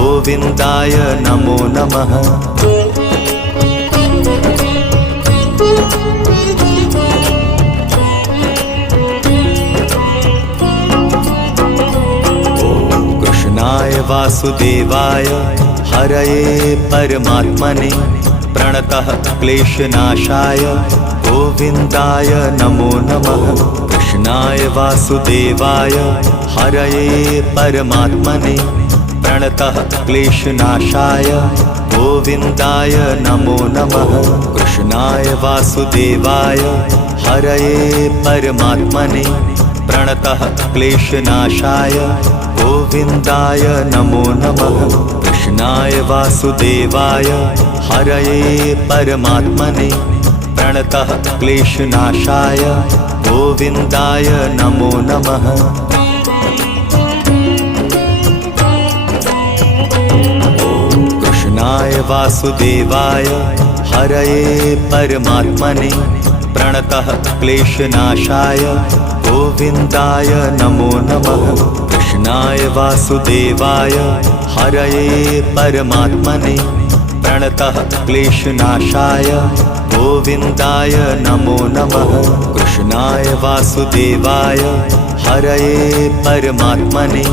गोविन्दाय नमो नमः। कृष्णाय वासुदेवाय हरये परमात्मने प्रणतः क्लेशनाशाय गोविन्दाय नमो नमः। कृष्णाय वासुदेवाय हरये परमात्मने प्रणतः क्लेशनाशाय गोविन्दाय नमो नमः। कृष्णाय वासुदेवाय हरये परमात्मने प्रणतः क्लेशनाशाय गोविन्दाय नमो नमः। कृष्णाय वासुदेवाय हरये परमात्मने प्रणतः क्लेशनाशाय गोविन्दाय नमो नमः। कृष्णाय वासुदेवाय हरये परमात्मने प्रणतः क्लेशनाशाय गोविन्दाय नमो नमः। कृष्णाय वासुदेवाय हरये परमात्मने प्रणतः क्लेशनाशाय गोविन्दाय नमो नमः। कृष्णाय वासुदेवाय हरये परमात्मने